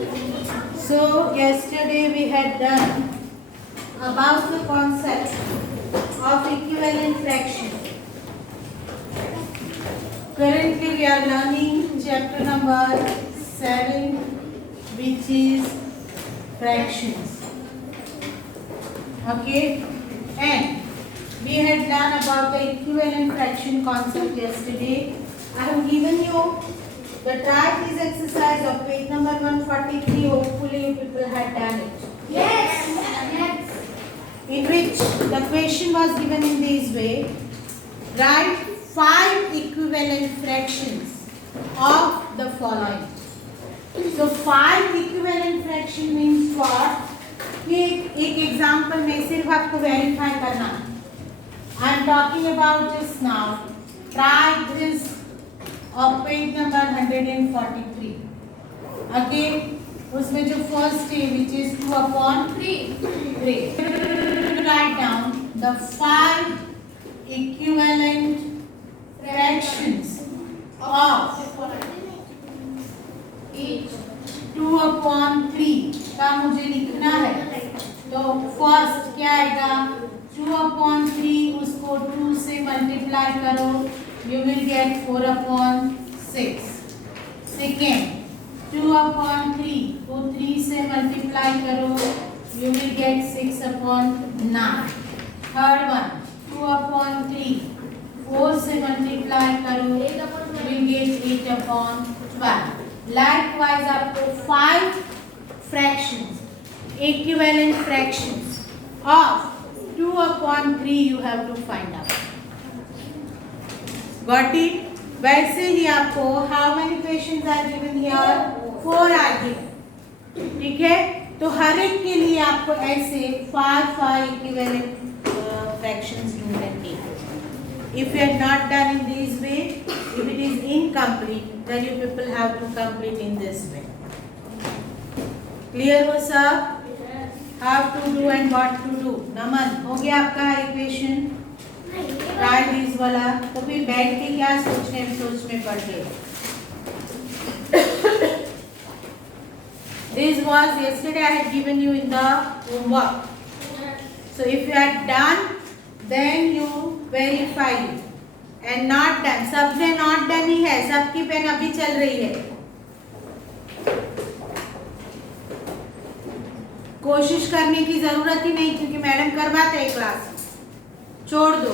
So yesterday we had done about the concept of equivalent fraction. Currently we are learning chapter number 7, which is fractions. Okay, and we had done about the equivalent fraction concept yesterday. I have given you the try this exercise of page number 143. Hopefully you people had done it. Yes. In which the question was given in this way: write 5 equivalent fractions of the following. So 5 equivalent fraction means what? कि एक example में सिर्फ आपको verify करना. I am talking about just now. Try this of page number 143. Again, उसमें जो first है, which is 2/3. Write down the 5 equivalent fractions of 2/3 का मुझे लिखना है. तो फर्स्ट क्या आएगा? 2/3 उसको 2 से मल्टीप्लाई करो, you will get 4/6. सेकेंड 2/3 को 3 से मल्टीप्लाई करो, you will get 6/9. Third one 2/3 4 से मल्टीप्लाई करो, you will get 8/12. Likewise आपको 5 fractions, equivalent fractions of 2/3 you have to find out. Got it? वैसे ही आपको how many questions are given here? 4 are given. ठीक है? तो हर एक के लिए आपको ऐसे 5 equivalent fractions ढूंढने. If you have not done in this way, if it is incomplete, then you people have to complete in this way. Clear हो सब? How to do and what to do. नमन हो गया आपका equation? Try this वाला. तो फिर बैठ के क्या सोच में पड़ गए. This was yesterday I had given you in the homework. So if you had done, then you verify it. And not done. सबने not done ही है. सबकी पेन अभी चल रही है. कोशिश करने की जरूरत ही नहीं, क्योंकि मैडम करवाते हैं क्लास. छोड़ दो.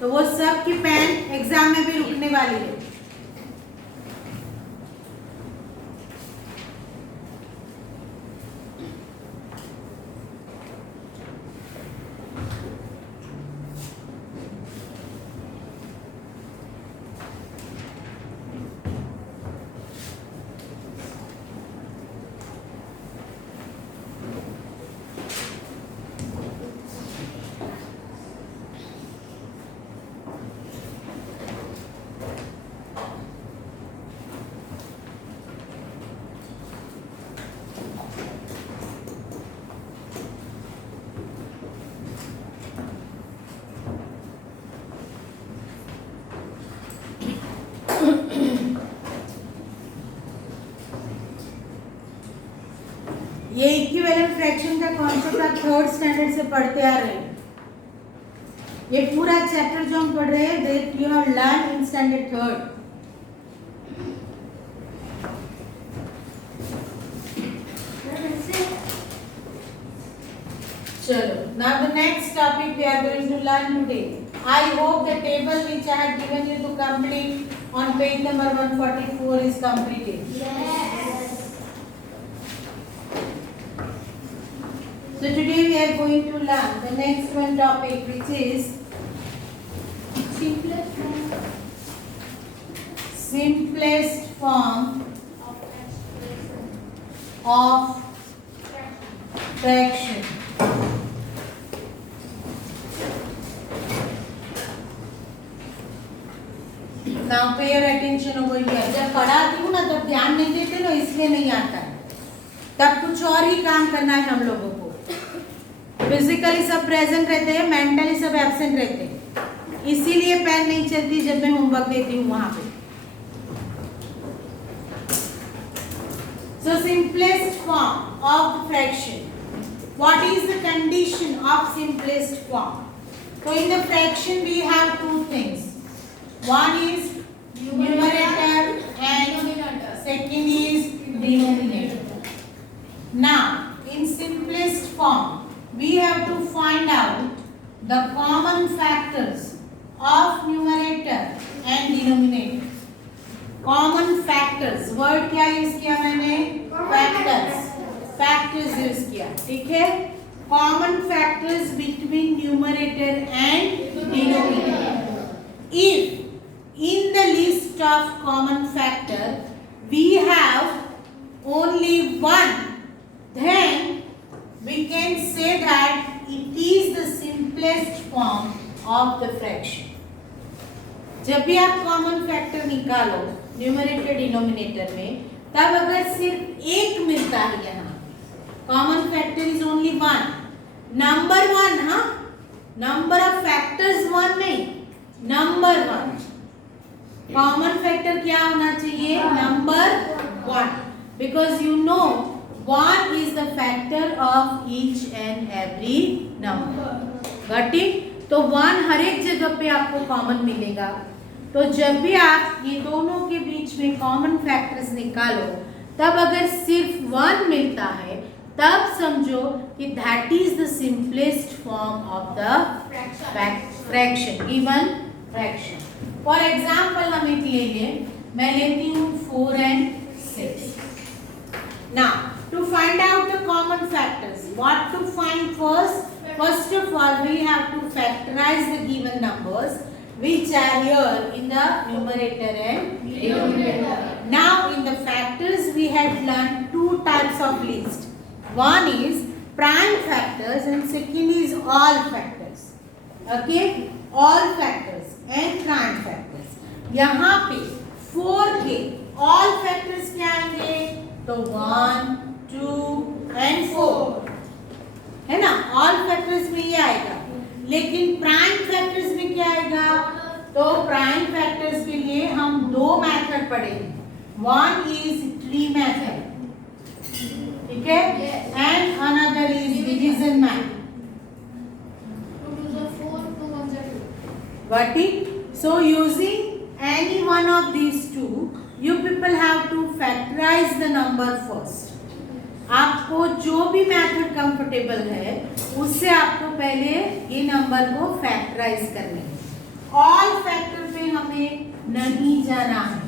तो वो सब की पेन एग्जाम में भी रुकने वाली है. ये इक्विवेलेंट फ्रैक्शन का कॉन्सेप्ट आप 3rd स्टैंडर्ड से पढ़ते आ रहे हैं. ये पूरा चैप्टर जो हम पढ़ रहे हैं that you have learn in standard 3rd. चलो, now the next topic we are going to learn today. I hope the table which I had given you to complete on page number 144 is completed. Yes. So today we are going to learn the next one topic, which is simplest form of fraction. Now pay your attention over here. जब पढ़ाती हूँ ना तब ध्यान नहीं देते ना, इसलिए नहीं आता है. तब कुछ और ही काम करना है हम लोगों को. फिजिकली सब प्रेजेंट रहते हैं, मेंटली सब एब्सेंट रहते हैं. इसीलिए पेन नहीं चलती जब मैं होमवर्क देती हूँ वहां पे. So simplest form of the fraction. What is the condition of simplest form? So in the fraction we have two things. One is numerator and second is denominator. Now in simplest form we have to find out the common factors of numerator and denominator. Common factors, word क्या use किया मैंने? Factors use किया, ठीक है। Common factors between numerator and denominator. If in the list of common factor we have only one, then we can say that it is the simplest form of the fraction. जब भी आप common factor निकालो numerator denominator में, तब अगर सिर्फ एक मिलता है, यहाँ common factor is only one, number one, हाँ, नंबर ऑफ फैक्टर्स वन नहीं, नंबर वन। कॉमन फैक्टर क्या होना चाहिए? Number one, because you know one is the factor of each and every number. Got it? तो one हर एक जगह पे आपको कॉमन मिलेगा। तो जब भी आप ये दोनों के बीच में कॉमन फैक्टर्स निकालो, तब अगर सिर्फ वन मिलता है, तब समझो कि that is the simplest form of the fraction, given fraction. For example हम एक ले लें, मैं लेती हूँ 4 and 6। Now to find out the common factors, what to find first? First of all, we have to factorize the given numbers which are here in the numerator and denominator. Now in the factors we have learned two types of list. One is prime factors and second is all factors. Okay, all factors and prime factors. यहाँ पे 4 के all factors क्या आएंगे? तो 1, 2 and 4 है ना, all factors में ये आएगा। लेकिन प्राइम फैक्टर्स में क्या आएगा? तो प्राइम फैक्टर्स के लिए हम दो मेथड पढ़ेंगे। वन इज ट्री मेथड, ठीक है, and another is division method. Got it? So using any one of these two, you people have to factorize the number first. आपको जो भी मेथड कंफर्टेबल है उससे आपको पहले ये नंबर को फैक्टराइज करने हैं। ऑल फैक्टर पे हमें नहीं जाना है,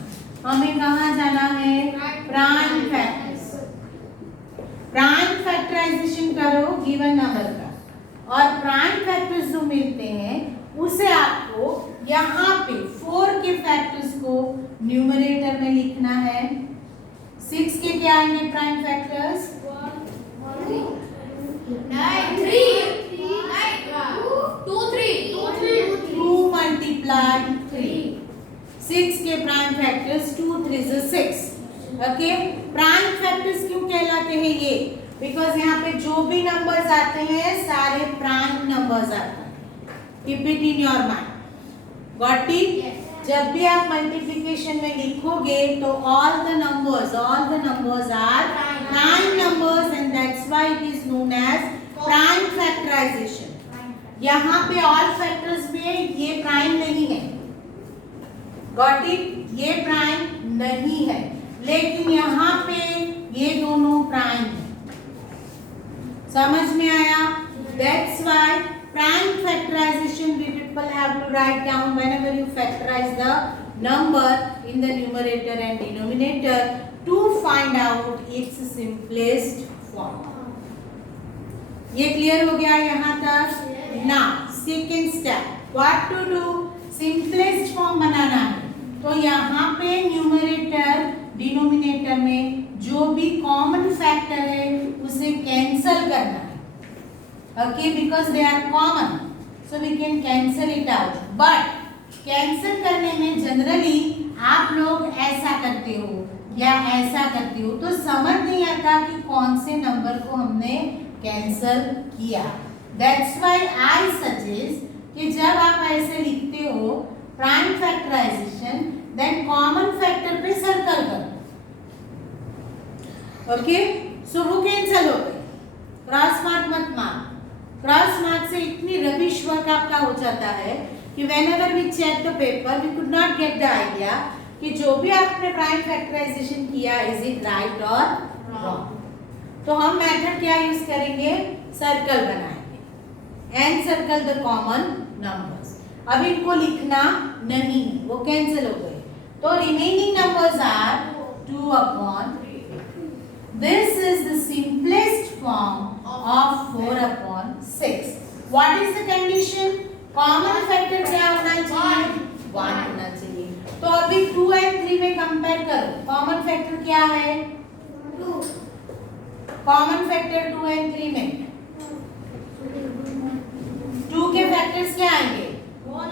हमें कहाँ जाना है? Prime factors. प्राइम फैक्टराइजेशन करो गिवन नंबर का, और प्राइम फैक्टर्स जो मिलते हैं उसे आपको यहाँ पे 4 के फैक्टर्स को न्यूमरेटर में लिखना है। 6 के क्या आएंगे प्राइम फैक्टर्स? 2 multiply 3। 6 के prime factors 2 3 6। Okay, prime factors क्यों कहलाते हैं ये? बिकॉज यहाँ पे जो भी नंबर्स आते हैं सारे प्राइम नंबर्स आते हैं। Keep it in your mind. Got it? जब भी आप मल्टीप्लिकेशन में लिखोगे तो all the numbers are prime numbers and that's why it is known as prime factorization। यहाँ पे all factors में ये प्राइम नहीं है। Got it? ये प्राइम नहीं है, लेकिन यहाँ पे ये दोनों प्राइम है। समझ में आया? That's why prime factorization we people have to write down whenever you factorize the number in the numerator and denominator to find out its simplest form। ये क्लियर हो गया यहाँ तक? Now second step, what to do? simplest form बनाना है, तो यहाँ पे numerator denominator में जो भी कॉमन फैक्टर है उसे कैंसल करना है। Okay, because they are common, so we can cancel it out. But cancel करने में जनरली आप लोग ऐसा करते हो या ऐसा करते हो, तो समझ नहीं आता कि कौन से नंबर को हमने कैंसल किया। That's why I suggest कि जब आप ऐसे लिखते हो prime factorization, then common factor पे सर्कल करो। ओके, सो वो कैंसिल हो गए, क्रॉस मार्क मत मार। क्रॉस मार्क से इतनी रबिश वर्क आपका हो जाता है कि whenever we check the paper we could not get the idea कि जो भी आपने प्राइम फैक्टराइजेशन किया इज इट राइट और रॉन्ग। तो हम मेथड क्या यूज करेंगे, सर्कल बनाएंगे and circle the common numbers. अब इनको लिखना नहीं, वो कैंसिल हो गए, तो remaining numbers are 2/3। This is the simplest form of 4/6. What is the condition? Common factor क्या होना चाहिए, 1 होना चाहिए। तो अभी 2 and 3 में कंपेयर करो, कॉमन फैक्टर क्या है, 2। कॉमन फैक्टर 2 and 3 में 2 के फैक्टर्स क्या आएंगे, 1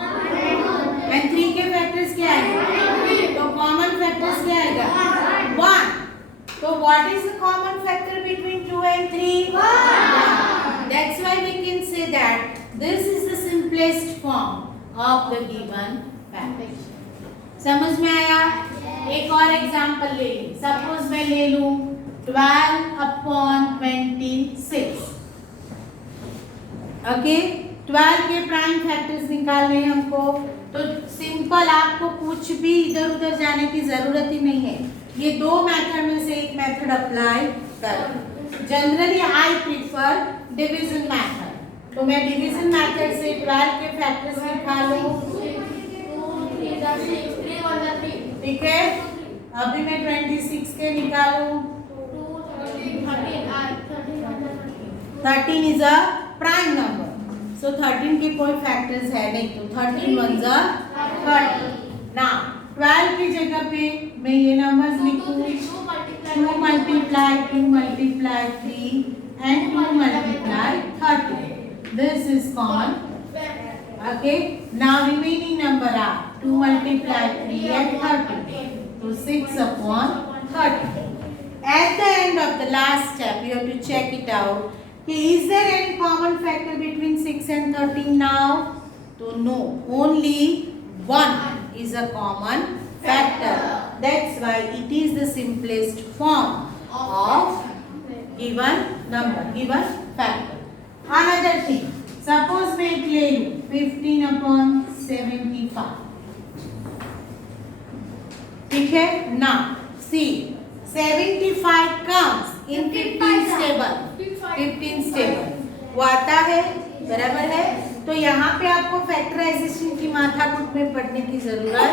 and 3 के फैक्टर्स क्या आएंगे, तो कॉमन फैक्टर्स क्या आएगा, 1। So what is the common factor between 2 and 3? 1. That's why we can say that this is the simplest form of the given factor. समझ में आया? एक और एग्जांपल ले लें। सपोज मैं ले लूं 12/26। ओके, 12 के प्राइम फैक्टर्स निकालने हैं हमको, तो सिंपल, आपको कुछ भी इधर उधर जाने की जरूरत ही नहीं है। ये दो मेथड में से एक मेथड अप्लाई करो। Generally I prefer division method, तो मैं डिवीजन मेथड से 12 के फैक्टर्स निकालूं, ठीक है। अभी मैं 26 के निकालूं, 13 इज अ प्राइम नंबर, सो 13 के कोई फैक्टर्स है नहीं, तो 13 1 ज़ा 30। ना 12 की जगह पे मैं ये नंबर्स लिखूं, 2 multiply 2 multiply 3 and 2 multiply 30. This is called, okay. Now remaining number are 2 multiply 3 and 30, so 6/30. At the end of the last step, you have to check it out. Is there any common factor between 6 and 13 now? So no, only 1 is a common factor. That's why it is the simplest form of given number, given factor. Another thing, suppose मैं एक ले लूं 15/75, ठीक है ना। See, 75 comes in 15 stable, 15 stable वो आता है, बराबर है। तो यहाँ पे आपको फैक्टराइजेशन की माथाकूट में पढ़ने की जरूरत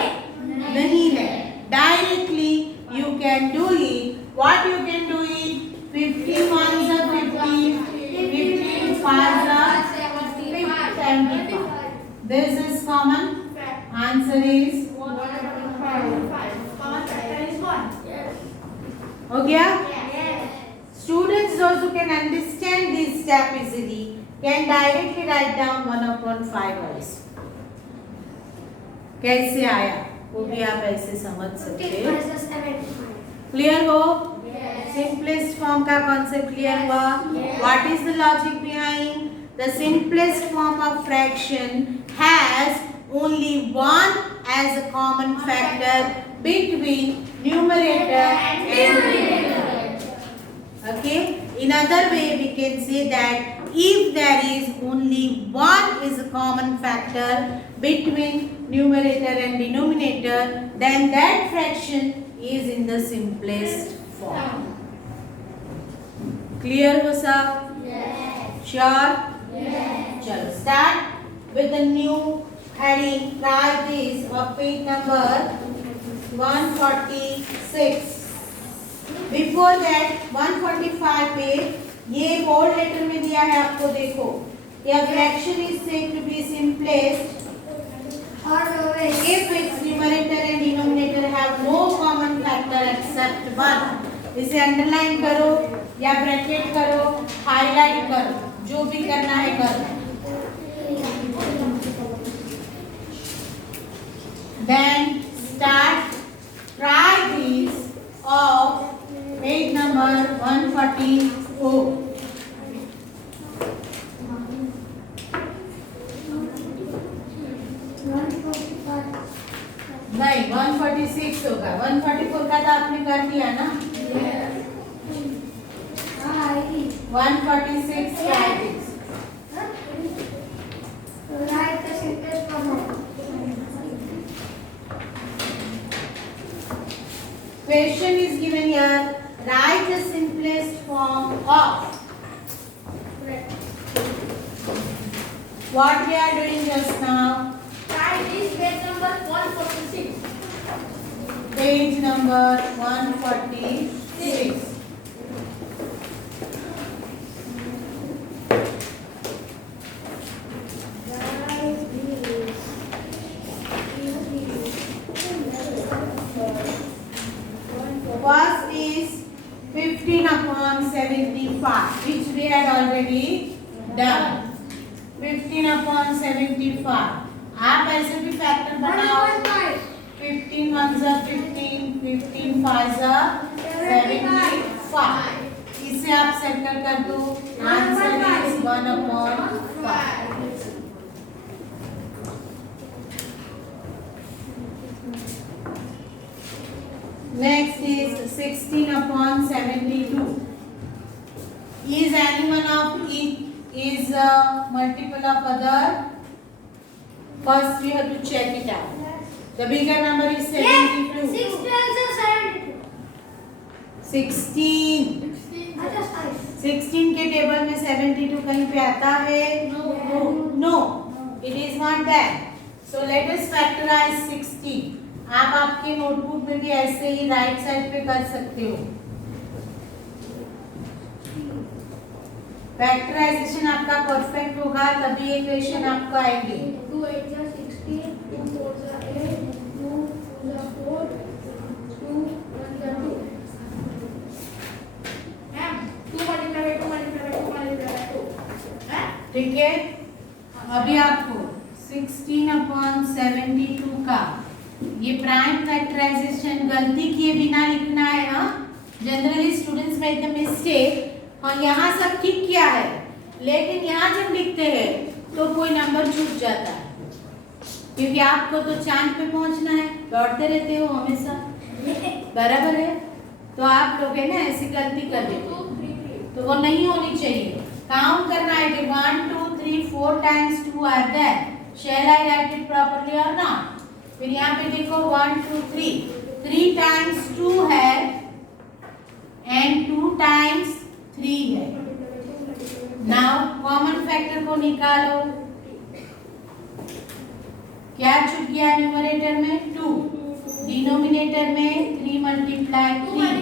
नहीं है, directly you can do it. What you can do it, 15 1s are 50, 15 5s are 75. This is common. Answer is 1. हो गया? Students those who can understand this step easily can directly write down 1/5 also. कैसे आया वो भी आप ऐसे समझ सकते हैं। क्लियर हो? सिंपलेस्ट फॉर्म का कॉन्सेप्ट क्लियर हुआ? What is the logic behind? The simplest form of fraction has only 1 as a common factor between numerator and denominator. Okay, in other way we can say that if there is only 1 is a common factor between numerator and denominator, then that fraction is in the simplest form. Clear ho sab? Yes. Sure? Yes. Chalo start with a new heading. Try this of page number 146. Before that 145 पे ये bold letter में दिया है आपको, देखो या fraction is said to be simplest if its numerator and denominator have no common factor except 1. इसे underline करो या ब्रैकेट करो, हाईलाइट करो, जो भी करना है करो। Then start, try these of page number 144. नहीं 146 होगा, 144 का तो आपने कर दिया ना। 146 varieties. Write the simplest form of. Question is given here. Write the simplest form of. What we are doing just now? Write this page number 146. Page number 146. First is 15 upon 75, which we had already done. 15 upon 75. आप ऐसे भी factor बनाओ. 15 ones are 15, 15 fives are 75. इसे आप circle कर दो. Answer is 1 upon 5. Next is 16 upon 72. Is any one of it is a multiple of other? First we have to check it out. The bigger number is 72. 6 12 are 72. 16. 16 के table में 72 कहीं पे आता है? No. It is not there. So let us factorize 16. आप आपके notebook में भी ऐसे ही राइट साइड पे कर सकते हो. फैक्टराइजेशन आपका परफेक्ट होगा तभी इक्वेशन आपको आएंगे. 2 8 are 16, 2 4 are 8, 2 2 are 4, 2 1 are 2. Ma'am, 2 multiplied by 2 multiplied by 2 multiplied by 2. ठीक है. अभी आपको 16 upon 72 का ये प्राइम फैक्टराइजेशन गलती किए बिना लिखना है. हाँ, generally students make the mistake. हाँ, यहाँ सब ठीक किया है लेकिन यहाँ जब लिखते हैं तो कोई नंबर छूट जाता है क्योंकि आपको तो चांद पे पहुँचना है. दौड़ते रहते हो हमेशा. बराबर है. तो आप लोग है ना ऐसी गलती कर देते हो तो वो नहीं होनी चाहिए. काउंट करना है कि 1 2 3 4 times 2 are there. Shall I write it properly or not? फिर यहाँ पे देखो 1 2 3 3 times 2 है and 2 times 3 है. नाउ कॉमन फैक्टर को निकालो. क्या छूट गया न्यूमरेटर में? 2. डिनोमिनेटर में 3 multiply 3.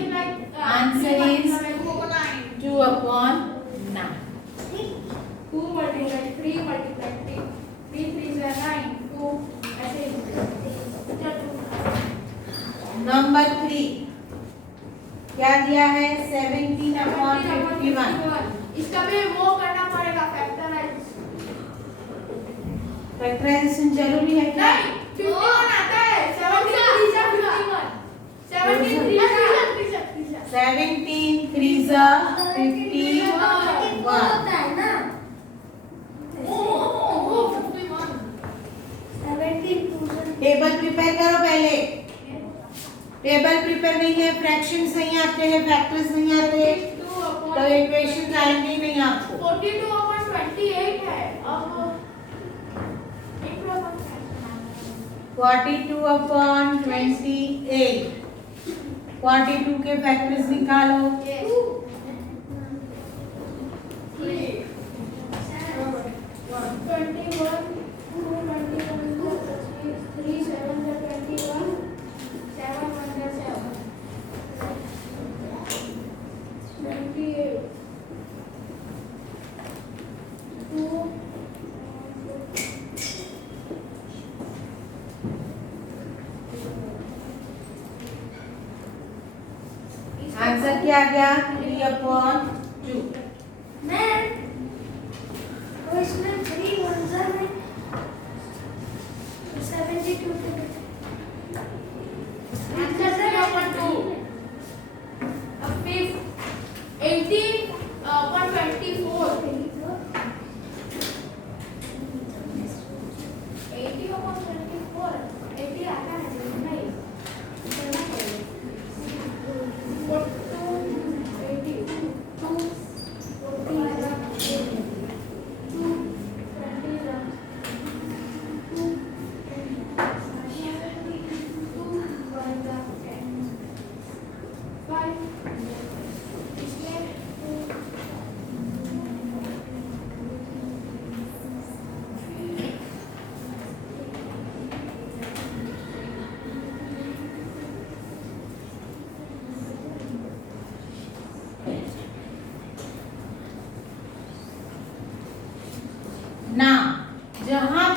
Answer is 2 upon 9. 2 multiplied 3 multiplied 3. 3 3 are 9. 2 ऐसे. नंबर 3 क्या दिया है? 17 upon 51. इसका भी वो करना पड़ेगा फैक्टराइजेशन जरूरी है क्या? नहीं 51 आता है. 17 3 are 51. 17 3 are 17 3s are 51. होता है ना. ओ 51. 17 टेबल प्रिपेयर करो पहले. टेबल प्रिपेयर नहीं है, फ्रैक्शंस नहीं आते हैं, फैक्टर्स नहीं आते तो इक्वेशन आएंगे ही नहीं आपको. 42 upon 28 है. अब 42 upon 28. 42 के फैक्टर्स निकालो. 28. आंसर क्या आ गया? 3 upon 2. मैम तो इसमें 3 1 में 72 के आंसर 3/2. अब 18 124. 80 upon 24. 80 आता है नहीं. करना पड़ेगा. 80 2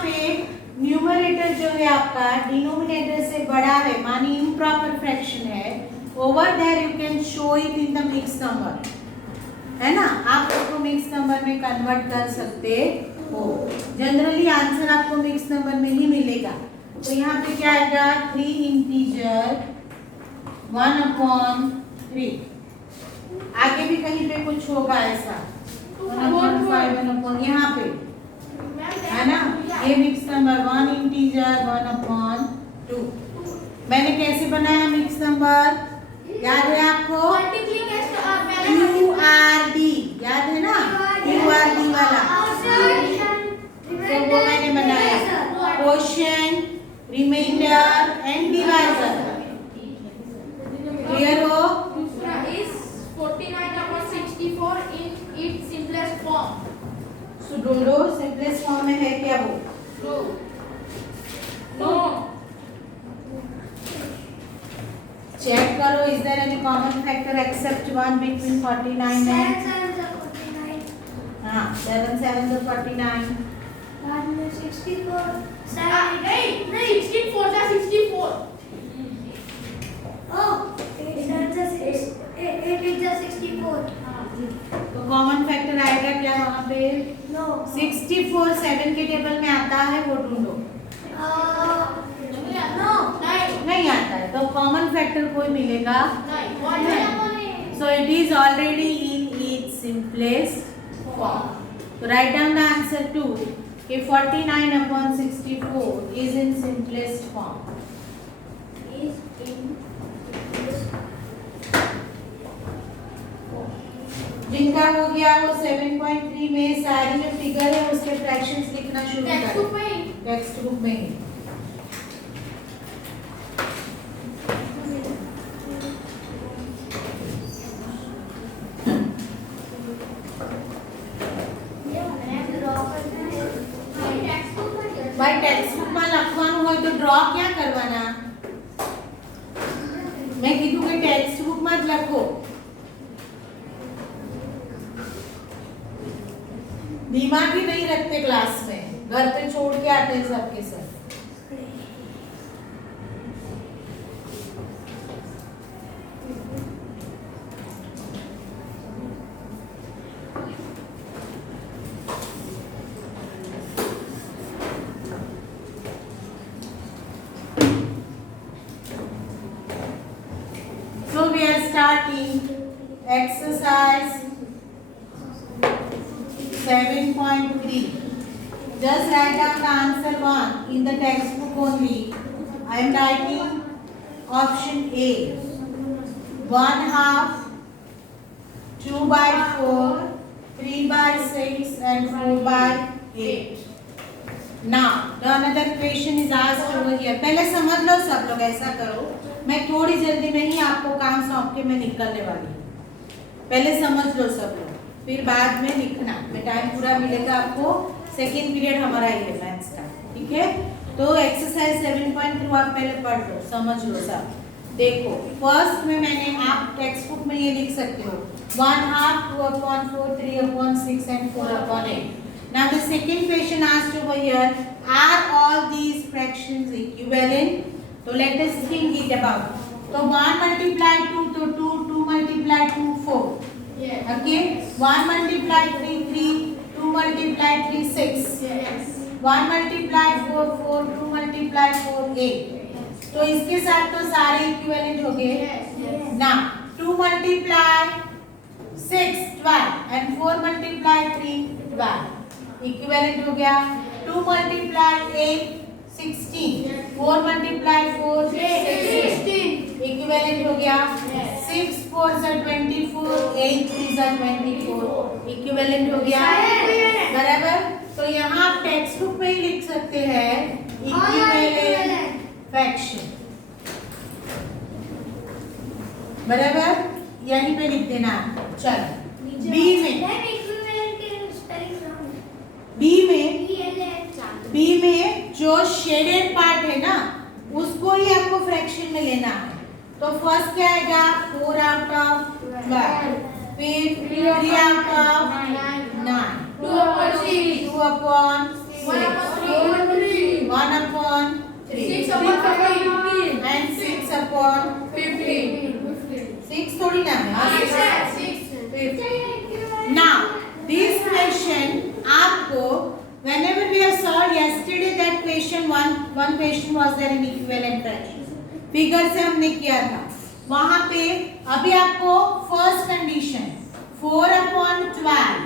पे न्यूमरेटर जो है आपका डिनोमिनेटर से बड़ा है, मानी इम्प्रॉपर फ्रैक्शन है, over there you can show it in the mix number, है ना। आप उसको मिक्स नंबर में कन्वर्ट कर सकते हो। जनरली आंसर आपको मिक्स नंबर में ही मिलेगा। तो यहाँ पे क्या आएगा, 3 इंटीजर 1/3। आगे भी कहीं पे कुछ होगा ऐसा 1/5 1/, यहाँ पे है ना। ये मिक्स नंबर 1 इंटीजर 1/2। मैंने कैसे बनाया मिक्स नंबर, याद है आपको, QRD याद है ना, QRD वाला, तो वो मैंने बनाया, quotient, remainder and divisor. Clear हो? दूसरा is 49/64 in its simplest form. सो ढूंढो सिंपलेस्ट फॉर्म में है क्या वो। No. चेक करो, is there any common factor except 1 between 49 and, हाँ 7 7 तो 49, बाद में 64 नहीं 64 था 64। Oh, 8 is 64. तो कॉमन फैक्टर आएगा क्या वहाँ पे, No. 64 7 के टेबल में आता है, वो ढूंढो। No. नहीं आता है तो कॉमन फैक्टर कोई मिलेगा, नहीं। so it is already in its simplest form. तो write down the answer 2 कि 49/64 is in simplest form. जिनका हो गया वो 7.3 में सारी जो फिगर है उसके फ्रैक्शंस लिखना शुरू करें टेक्स्ट बुक में ही। भाई टेक्स्ट बुक में લખવાનું હોય તો ડ્રો ક્યાં કરવાના, मैं કીધું કે ટેક્स्ट बुक में જ લખો, दिमाग ही नहीं रखते क्लास में, घर पे छोड़ के आते हैं सबके सब। So we are starting exercise 7.3. Just write down the answer 1 in the textbook only. I am writing option A. 1/2, 2/4, 3/6 and 4/8. Now the another question is asked over here. पहले समझ लो सब लोग, ऐसा करो मैं थोड़ी जल्दी में ही आपको काम सौंप के मैं निकलने वाली हूँ, पहले समझ लो सब लोग, फिर बाद में लिखना, मैं टाइम पूरा मिलेगा आपको, सेकेंड पीरियड हमारा ही है मैथ्स का, ठीक है। तो एक्सरसाइज 7.2 आप पहले पढ़ लो, समझ लो सब। देखो फर्स्ट में मैंने, आप टेक्स्ट बुक में ये लिख सकते हो 1/2, 2/4, 3/6 and 4/8. Now the second question asked over here, are all these fractions equivalent? So let us think it about. So 1 multiplied 2 to 2, 2 multiplied 2 4. Yes. Okay. 1 multiplied 3 3, 2 multiplied 3 6. Yes. 1 multiplied 4 4, 2 multiplied 4 8. तो इसके साथ तो सारे इक्विवेलेंट हो गए। Yes. Now 2 multiplied 6 12 and 4 multiplied 3 12. Equivalent हो गया। 2 multiplied 8 16, 4 multiplied 4 16, equivalent हो गया। 6 4 are 24, 8 3 are 24, इक्विवेलेंट हो गया, बराबर। तो यहाँ आप टेक्स्ट बुक में ही लिख सकते हैं इक्विवेलेंट फ्रैक्शन, बराबर, यहीं पे लिख देना। चलो बी में जो शेडेड पार्ट है ना उसको ही आपको फ्रैक्शन में लेना है। तो फर्स्ट क्या आएगा 4 out of 12, फिर 3 out of 9, 2/6, 1/3 and 6 upon 6 थोड़ी ना है। Now this question आपको whenever we have solved yesterday that question one question was there in equivalent fractions figure से हमने किया था वहां पे अभी आपको फर्स्ट कंडीशन 4/12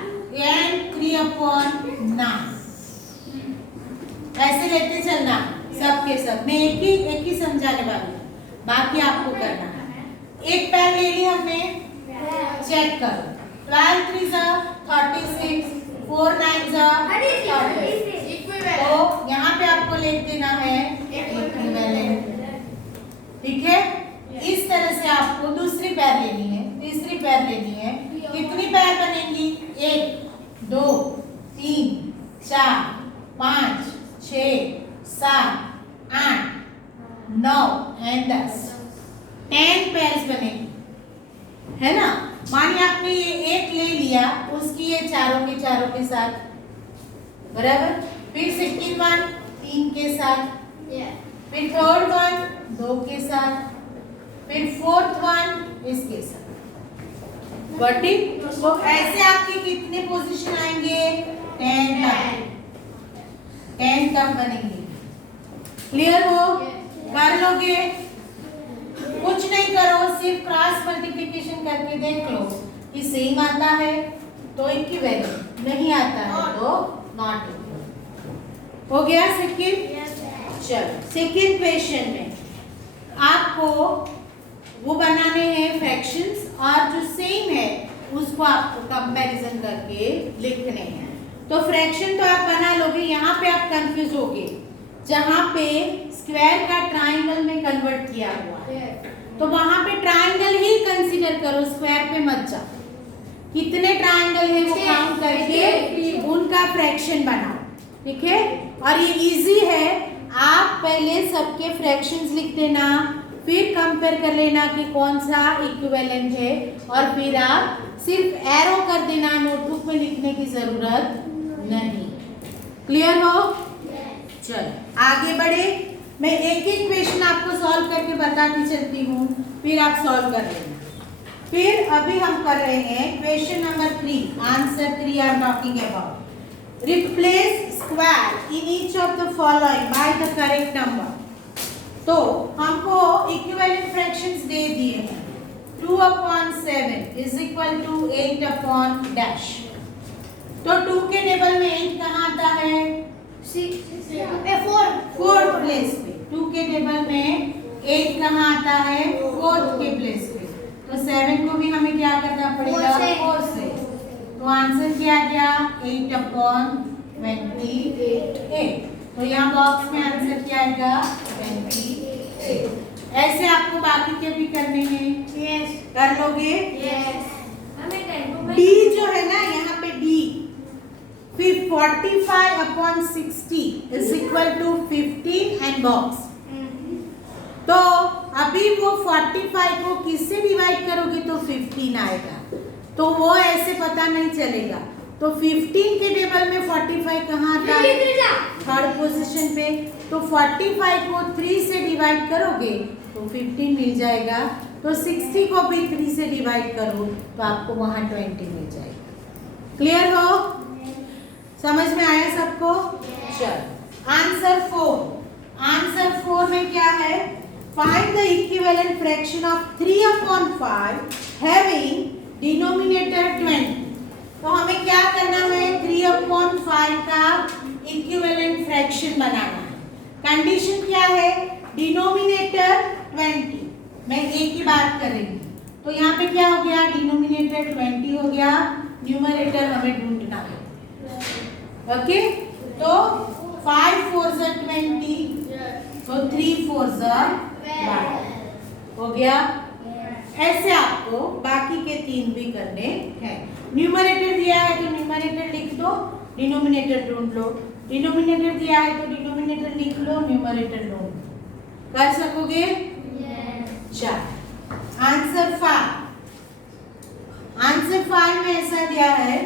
and 3/9 ऐसे लेते चलना सबके सब मैं एक ही समझाने वाली हूँ बाकी आपको करना है। एक पैर ले ली हमने चेक करो 12 3 36 4 9 30 तो यहाँ पे आपको लिख देना है इक्विवेलेंट। ठीक है इस तरह से आपको दूसरी पैर लेनी है तीसरी पैर लेनी है। कितनी पैर बनेंगी 1 2 3 4 5 6 7 8 9 and 10 पेयर्स बनेगी है ना। मानिए आपने ये एक ले लिया उसकी ये चारों के साथ बराबर फिर सेकंड वन 3 के साथ फिर थर्ड वन 2 के साथ फिर फोर्थ वन इसके साथ बटी तो ऐसे आपके कितने पोजीशन आएंगे 10 तक बनेंगे। क्लियर हो कर लोगे कुछ नहीं करो सिर्फ क्रॉस मल्टीप्लिकेशन करके देख लो कि सेम आता है तो इक्विवेलेंट नहीं आता है तो नॉट इक्विवेलेंट। हो गया सेकंड। चलो सेकंड क्वेश्चन में आपको वो बनाने हैं फ्रैक्शंस और जो सेम है उसको आपको कंपैरिजन करके लिखने हैं। तो फ्रैक्शन तो आप बना लोगे यहाँ पे आप कंफ्यूज होगे जहाँ पे स्क्वायर का ट्राइंगल में कन्वर्ट किया हुआ है तो वहां पे ट्राइंगल ही कंसीडर करो स्क्वायर पे मत जाओ। कितने ट्राइंगल है वो काउंट करके उनका फ्रैक्शन बनाओ। ठीक है और ये इजी है आप पहले सबके फ्रैक्शंस लिख देना फिर कंपेयर कर लेना कि कौन सा इक्विवेलेंट है और फिर आप सिर्फ एरो कर देना नोटबुक में लिखने की जरूरत नहीं। क्लियर हो चलो आगे बढ़े। मैं एक एक क्वेश्चन आपको सॉल्व करके बताती चलती हूँ फिर आप सॉल्व कर लेना। फिर अभी हम कर रहे हैं question number 3 answer 3 I am talking about replace square in each of the following by the correct number. तो हमको इक्विवेलेंट फ्रैक्शंस दे दिए हैं 2/7 इज इक्वल टू 8/डैश। तो 2 के टेबल में 8 कहाँ आता है 4th प्लेस पे। 2 के टेबल में 8 कहाँ आता है 4th के प्लेस पे। तो 7 को भी हमें क्या करना पड़ेगा 4 से। तो आंसर क्या आ गया 8/28। तो यहाँ बॉक्स में आंसर क्या आएगा 28। ऐसे आपको बाकी के भी करने हैं कर लोगे। डी जो है ना यहाँ पे डी फिर 45/60 is equal to 15 and box. तो अभी वो 45 को किससे डिवाइड करोगे तो 15 आएगा तो वो ऐसे पता नहीं चलेगा। तो 15 के टेबल में 45 कहाँ आता है थर्ड पोजीशन पे। तो 45 को 3 से डिवाइड करोगे तो 15 मिल जाएगा। तो 60 को भी 3 से डिवाइड करो तो आपको वहाँ 20 मिल जाएगा। क्लियर हो समझ में आया सबको। चलो आंसर 4 में क्या है find the equivalent fraction of 3/5 having denominator 20। तो हमें क्या करना है 3/5 का इक्विवेलेंट फ्रैक्शन बनाना है। कंडीशन क्या है डिनोमिनेटर 20 मैं एक ही बात कर रही हूँ। तो यहाँ पे क्या हो गया डिनोमिनेटर 20 हो गया न्यूमरेटर हमें ढूंढना है। ओके तो 5 4 20 तो 3 4 12 हो गया। ऐसे आपको बाकी के 3 भी करने हैं। न्यूमरेटर दिया है तो न्यूमरेटर लिख दो डिनोमिनेटर ढूंढ लो। डिनोमिनेटर दिया है तो डिनोमिनेटर लिख लो न्यूमरेटर ढूंढ लो। कर सकोगे चल आंसर 5 में ऐसा दिया है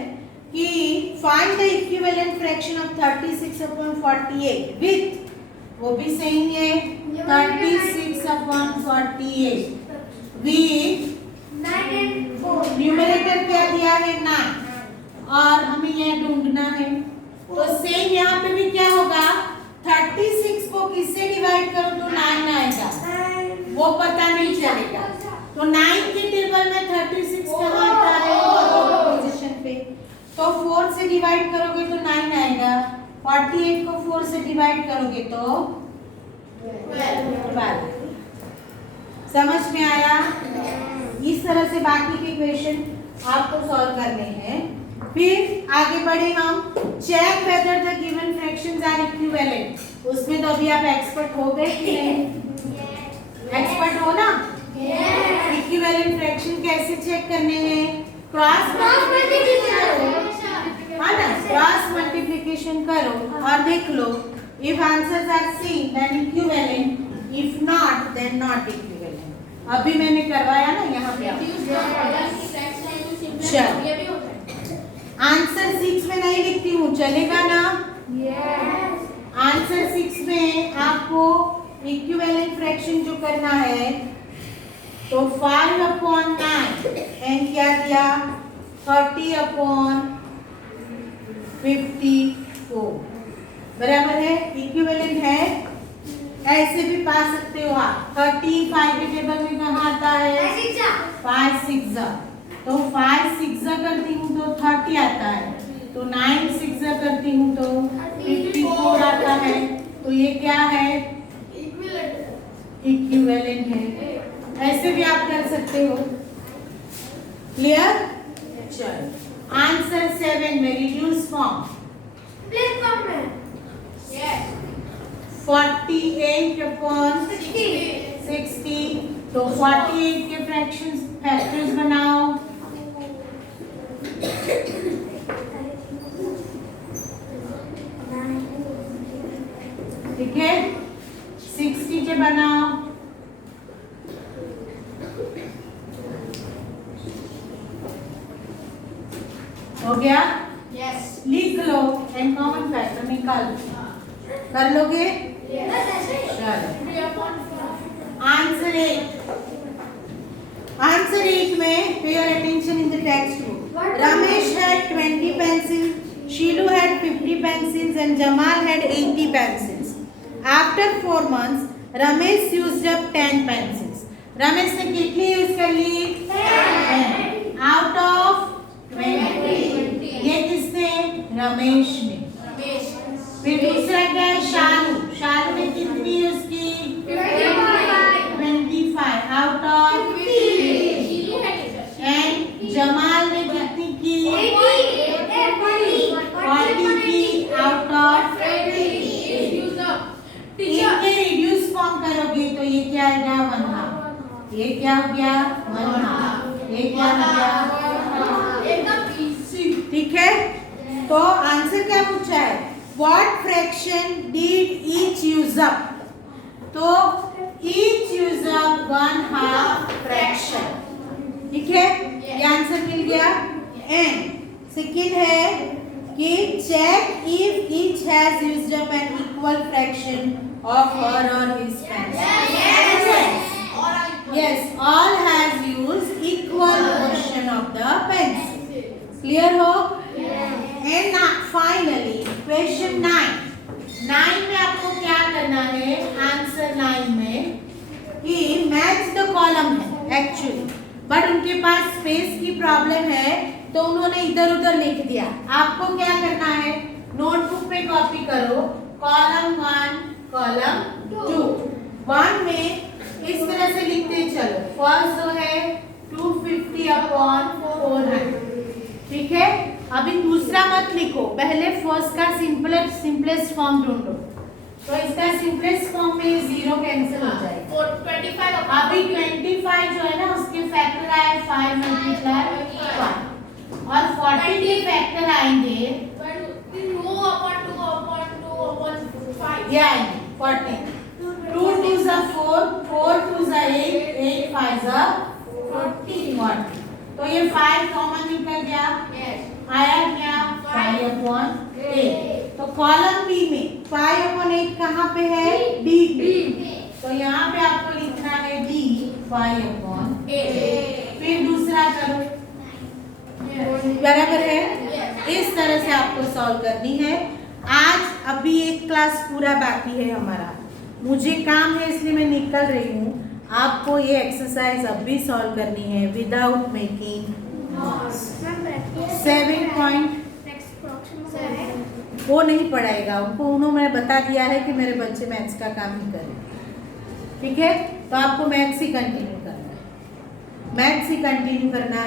कि find the equivalent fraction of 36/48 with वो भी सही है 36/48 विथ न्यूमरेटर क्या दिया है 9 और हमें यह ढूंढना है। तो सेम यहाँ पे भी क्या होगा 36 को किससे डिवाइड करो तो 9 आएगा, वो पता नहीं चलेगा। तो 9 के टेबल में 36 कहाँ आता है पोजीशन पे, तो 4 से डिवाइड करोगे तो 9 आएगा, 48 को 4 से डिवाइड करोगे तो 12। समझ में आया? इस तरह से बाकी के क्वेश्चन आपको सॉल्व करने हैं। फिर आगे बढ़े हम, check whether the given fractions are equivalent. उसमें तो अभी आप एक्सपर्ट हो गए कि नहीं? एक्सपर्ट हो ना? इक्विवेलेंट फ्रैक्शन कैसे चेक करने हैं? क्रॉस मल्टीप्लिकेशन करो और देख लो, if answers are same then equivalent, if not then not equivalent. अभी मैंने करवाया ना यहाँ पे। चलो आंसर 6 में नहीं लिखती हूँ, चलेगा ना? आंसर 6 में आपको इक्विवेलेंट फ्रैक्शन जो करना है तो 5/9 एंड क्या दिया 30/54 बराबर है, इक्विवेलेंट है। ऐसे भी पा सकते हो आप, 35 के टेबल में कहाँ आता है 5 6 तो 5 6 करती हूँ तो 30 आता है, तो 9 6 करती हूँ तो 54 आता है। तो ये क्या है इक्विवेलेंट है। ऐसे भी आप कर सकते हो। क्लियर? चलो आंसर 7 में रिड्यूस फॉर्म 48/60 तो 48 के फ्रैक्शंस फैक्टर्स बनाओ। ठीक है 60 के बनाओ। हो गया? Yes. लिख लो एंड कॉमन फैक्टर निकाल कर लोगे? चलो आंसर 8 में पे your attention in the text book. Ramesh had 20 pencils, Shilu had 50 pencils and Jamal had 80 pencils. After 4 months, Ramesh used up 10 pencils. Ramesh ने कितनी यूज कर ली? 10 आउट ऑफ 20। ये किसने? रमेश ने। फिर दूसरा क्या है? शालू। शालू ने कितनी यूज की? 25 आउट ऑफ 30। एंड जमाल ने कितनी की? 40 की आउट ऑफ 20। इनके रिड्यूस फॉर्म करोगे तो ये क्या आएगा? 1/2। ये क्या हो गया? 1/2। ये क्या हो गया? ठीक है, तो आंसर क्या पूछा है? What fraction did each use up? तो each use up 1/2 fraction। ठीक है, ये आंसर मिल गया। एंड सेकेंड है कि check if each has used up an equal fraction of her or his pencil। Yes, all has used equal portion of the pencil। Clear हो? And finally question 9 में आपको क्या करना है? आंसर 9 में कि मैच द कॉलम है actually, but उनके पास स्पेस की प्रॉब्लम है तो उन्होंने इधर उधर लिख दिया। आपको क्या करना है? नोटबुक पे कॉपी करो कॉलम 1 कॉलम 2। 1 में इस तरह से लिखते चलो, फर्स्ट जो है 250/400। ठीक है, अभी दूसरा मत लिखो, पहले फर्स्ट का सिंपलेस्ट फॉर्म ढूंढो। तो इसका सिंपलेस्ट फॉर्म में 0 कैंसिल हो जाएगा। 25 अभी 25 जो है ना उसके फैक्टर आए 5 × 5 और 40 के फैक्टर आएंगे 2/2/2/5 ये आएंगे 40। 2 2s are 4, 4 2s are 8, 8 5s are 40। तो ये 5 कॉमन निकल गया। आया क्या? 5 5/8। तो कॉलम बी में 5/8 कहाँ पे है? डी पे। तो यहाँ पे आपको लिखना है डी 5/8। फिर दूसरा करो, बराबर है। इस तरह से आपको सॉल्व करनी है। आज अभी एक क्लास पूरा बाकी है हमारा, मुझे काम है इसलिए मैं निकल रही हूँ। आपको ये एक्सरसाइज अब भी सॉल्व करनी है विदाउट मेकिंग 7 पॉइंट। वो नहीं पढ़ाएगा उनको, उन्होंने बता दिया है कि मेरे बच्चे मैथ्स का काम ही करें। ठीक है, तो आपको मैथ्स ही कंटिन्यू करना है, मैथ्स ही कंटिन्यू करना है।